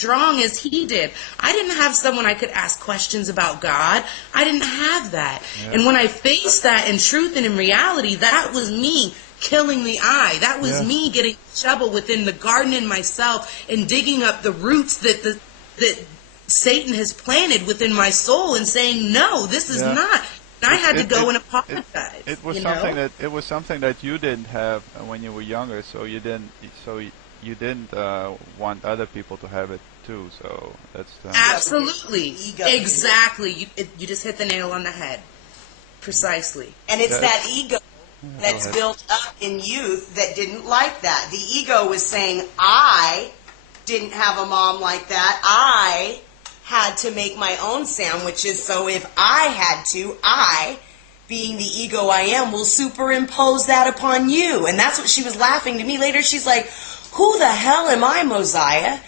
strong as he did. I didn't have someone I could ask questions about God. I didn't have that. Yeah. And when I faced that in truth and in reality, that was me killing the I. That was me getting in trouble within the garden in myself and digging up the roots that Satan has planted within my soul and saying, no, this is not. And I had to go and apologize. It was something that you didn't have when you were younger, so you didn't want other people to have it too. So that's absolutely ego. Exactly. You just hit the nail on the head. Precisely. And it's that ego that's built up in youth that didn't like that. The ego was saying, I didn't have a mom like that. I had to make my own sandwiches, so if I had to, I, being the ego I am, will superimpose that upon you. And that's what she was laughing to me. Later she's like, who the hell am I, Moziah?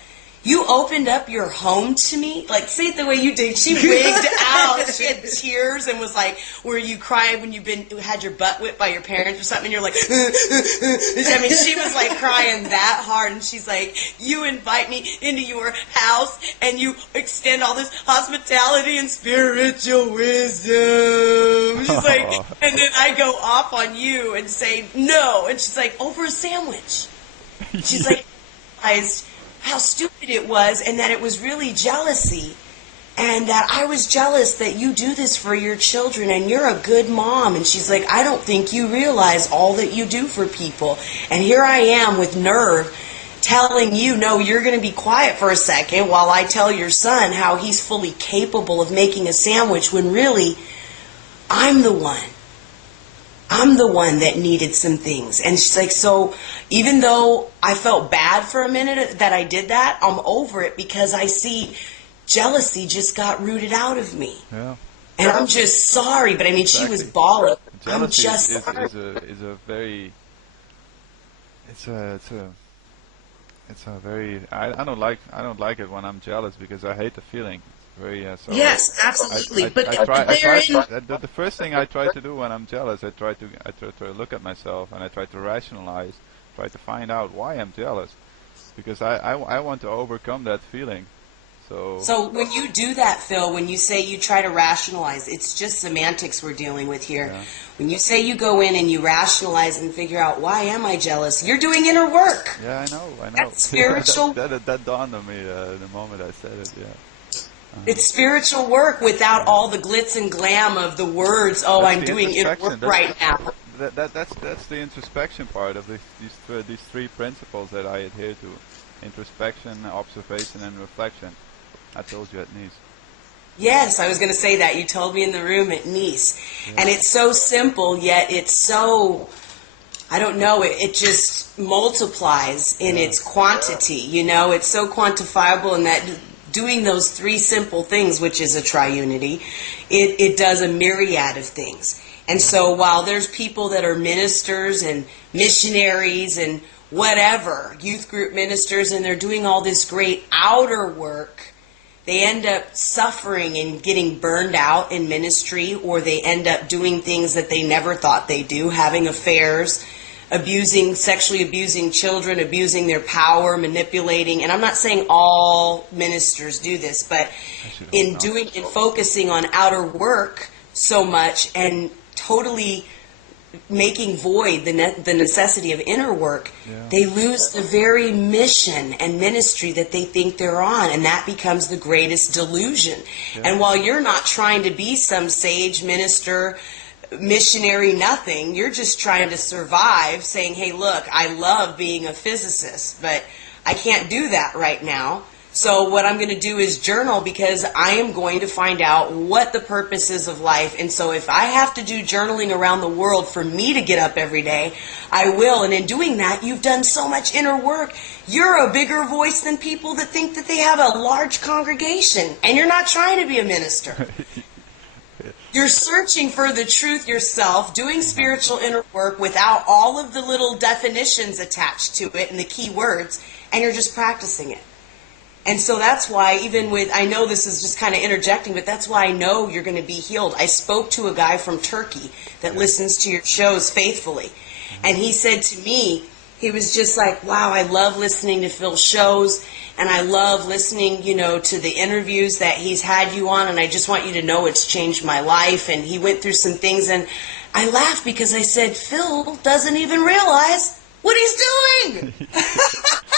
You opened up your home to me? Like, say it the way you did. She wigged out. She had tears and was like, where you cried when you had your butt whipped by your parents or something, and you're like, I mean, she was like crying that hard, and she's like, you invite me into your house, and you extend all this hospitality and spiritual wisdom. She's like, and then I go off on you and say, no. And she's like, over a sandwich. She's like, how stupid it was, and that it was really jealousy, and that I was jealous that you do this for your children, and you're a good mom. And she's like, I don't think you realize all that you do for people. And here I am with nerve telling you, no, you're going to be quiet for a second while I tell your son how he's fully capable of making a sandwich, when really I'm the one. I'm the one that needed some things. And she's like, so even though I felt bad for a minute that I did that, I'm over it, because I see jealousy just got rooted out of me. Yeah. And I'm just sorry. But I mean, she was bawling. I'm just sorry. Is a very, I don't like it when I'm jealous, because I hate the feeling. So yes, absolutely. The first thing I try to do when I'm jealous, I try to look at myself, and I try to rationalize, try to find out why I'm jealous, because I want to overcome that feeling. So when you do that, Phil, when you say you try to rationalize, it's just semantics we're dealing with here. Yeah. When you say you go in and you rationalize and figure out, why am I jealous? You're doing inner work. Yeah, I know. That's spiritual. that dawned on me the moment I said it. Yeah. It's spiritual work without all the glitz and glam of the words. Oh, I'm doing inner work right now. That's the introspection part of these three principles that I adhere to: introspection, observation, and reflection. I told you at Nice. Yes, I was going to say that. You told me in the room at Nice. Yeah. And it's so simple, yet it's so, I don't know, it just multiplies in its quantity. You know, it's so quantifiable in that doing those three simple things, which is a triunity, it does a myriad of things. And so while there's people that are ministers and missionaries and whatever, youth group ministers, and they're doing all this great outer work, they end up suffering and getting burned out in ministry, or they end up doing things that they never thought they'd do, having affairs, sexually abusing children, abusing their power, manipulating. And I'm not saying all ministers do this, but in focusing on outer work so much and totally making void the necessity of inner work, they lose the very mission and ministry that they think they're on, and that becomes the greatest delusion. And while you're not trying to be some sage minister, missionary, nothing, you're just trying to survive, saying, hey, look, I love being a physicist, but I can't do that right now. So what I'm going to do is journal, because I am going to find out what the purpose is of life. And so if I have to do journaling around the world for me to get up every day, I will. And in doing that, you've done so much inner work. You're a bigger voice than people that think that they have a large congregation. And you're not trying to be a minister. You're searching for the truth yourself, doing spiritual inner work without all of the little definitions attached to it and the key words, and you're just practicing it. And so that's why, even with, I know this is just kind of interjecting, but that's why I know you're going to be healed. I spoke to a guy from Turkey that listens to your shows faithfully, and he said to me, he was just like, wow, I love listening to Phil's shows, and I love listening, to the interviews that he's had you on, and I just want you to know it's changed my life. And he went through some things, and I laughed because I said, Phil doesn't even realize what he's doing.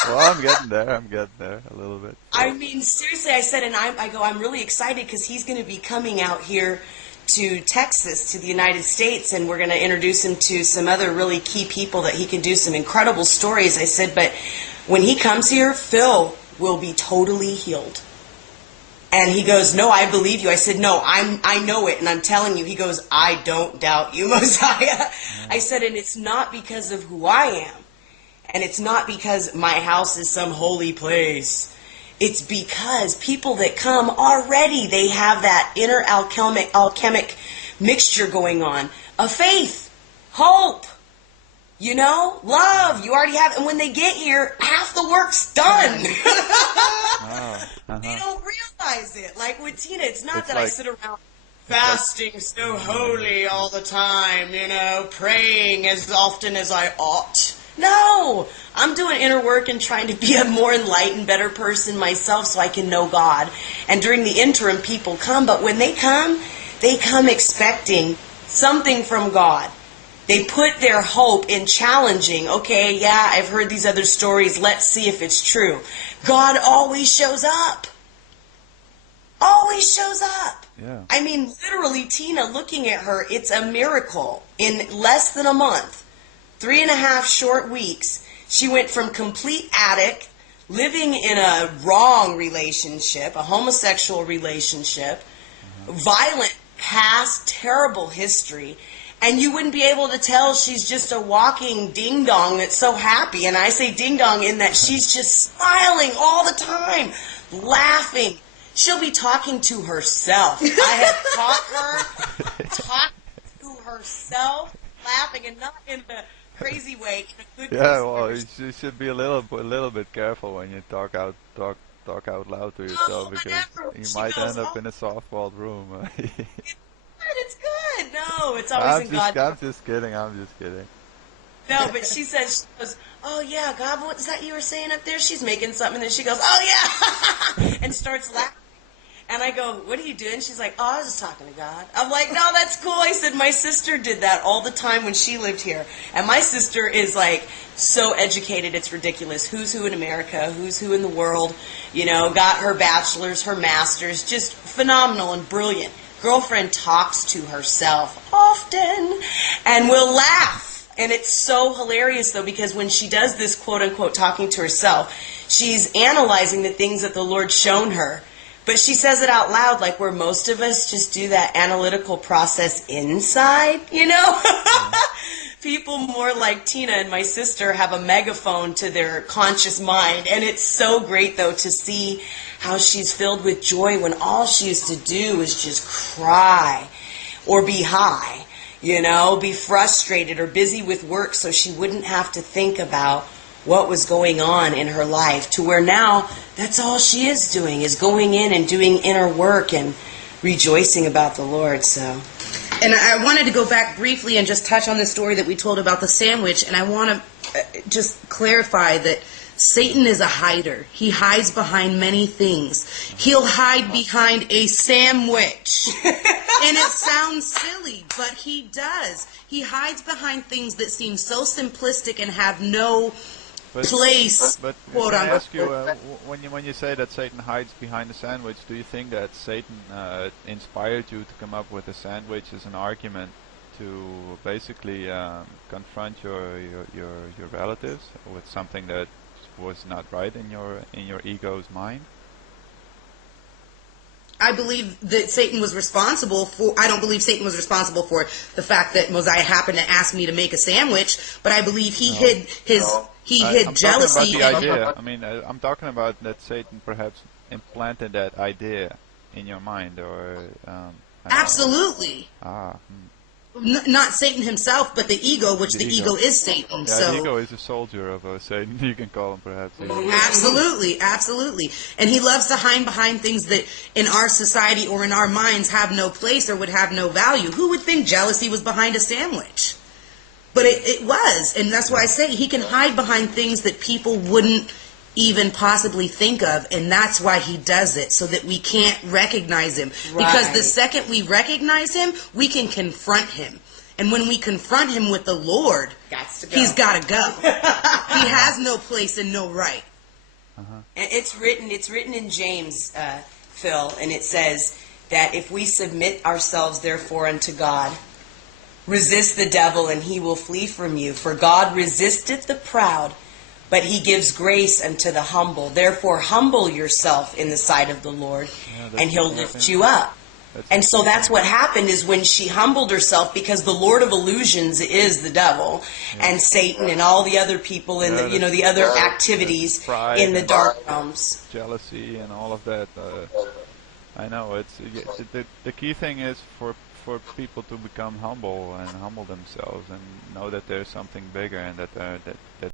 Well, I'm getting there a little bit. I mean, seriously, I said, and I'm really excited because he's going to be coming out here to Texas, to the United States, and we're going to introduce him to some other really key people that he can do some incredible stories. I said, but when he comes here, Phil will be totally healed. And he goes, no, I believe you. I said, no, I know it, and I'm telling you. He goes, I don't doubt you, Moziah. I said, and it's not because of who I am, and it's not because my house is some holy place. It's because people that come already, they have that inner alchemic mixture going on of faith, hope, love. You already have, and when they get here, half the work's done. They don't realize it. Like with Tina, it's not that I sit around fasting so holy all the time, praying as often as I ought. No, I'm doing inner work and trying to be a more enlightened, better person myself so I can know God. And during the interim, people come, but when they come expecting something from God. They put their hope in challenging, okay, yeah, I've heard these other stories, let's see if it's true. God always shows up. Always shows up. Yeah. I mean, literally, Tina, looking at her, it's a miracle. In less than a month, 3.5 short weeks, she went from complete addict, living in a wrong relationship, a homosexual relationship, violent past, terrible history, and you wouldn't be able to tell she's just a walking ding-dong that's so happy. And I say ding-dong in that she's just smiling all the time, laughing. She'll be talking to herself. I have taught her talk to herself, laughing, and not in a crazy way, in a good Yeah, well, you should be a little bit careful when you talk out loud to yourself, because you might end up in a soft-walled room. It's good. No, it's always in God. I'm just kidding. No, but she says, she goes, oh yeah, God, what is that you were saying up there? She's making something, and then she goes, oh yeah, and starts laughing. And I go, what are you doing? She's like, oh, I was just talking to God. I'm like, no, that's cool. I said, my sister did that all the time when she lived here. And my sister is like so educated, it's ridiculous. Who's who in America, who's who in the world, got her bachelor's, her master's, just phenomenal and brilliant. Girlfriend talks to herself often and will laugh. And it's so hilarious, though, because when she does this quote-unquote talking to herself, she's analyzing the things that the Lord's shown her. But she says it out loud, like where most of us just do that analytical process inside, People more like Tina and my sister have a megaphone to their conscious mind. And it's so great, though, to see how she's filled with joy when all she used to do is just cry or be high, be frustrated or busy with work so she wouldn't have to think about what was going on in her life, to where now that's all she is doing, is going in and doing inner work and rejoicing about the Lord. So, and I wanted to go back briefly and just touch on the story that we told about the sandwich, and I want to just clarify that Satan is a hider. He hides behind many things. He'll hide behind a sandwich. And it sounds silly, but he does. He hides behind things that seem so simplistic and have no place. But quote can I unquote. ask you, when you say that Satan hides behind the sandwich, do you think that Satan inspired you to come up with a sandwich as an argument to basically confront your relatives with something that was not right in your ego's mind? I believe that Satan was responsible for, I don't believe Satan was responsible for the fact that Moziah happened to ask me to make a sandwich, but I believe he hid jealousy. I'm talking about the idea. I mean, I'm talking about that Satan perhaps implanted that idea in your mind, or Absolutely. Not Satan himself, but the ego, which the ego is Satan. Yeah, so the ego is a soldier of Satan. You can call him perhaps. Absolutely, absolutely. And he loves to hide behind things that in our society or in our minds have no place or would have no value. Who would think jealousy was behind a sandwich? But it was, and that's why I say he can hide behind things that people wouldn't even possibly think of, and that's why he does it, so that we can't recognize him. Because the second we recognize him, we can confront him. And when we confront him with the Lord, he's got to go. He has no place and no right. And it's written in James, Phil, and it says that if we submit ourselves therefore unto God, resist the devil and he will flee from you. For God resisteth the proud, but he gives grace unto the humble. Therefore humble yourself in the sight of the Lord, and he'll lift you up. And so that's what happened, is when she humbled herself, because the Lord of illusions is the devil, and Satan and all the other people in the other activities in the dark realms. Jealousy and all of that. I know it's the key thing is for people to become humble and humble themselves and know that there's something bigger, and that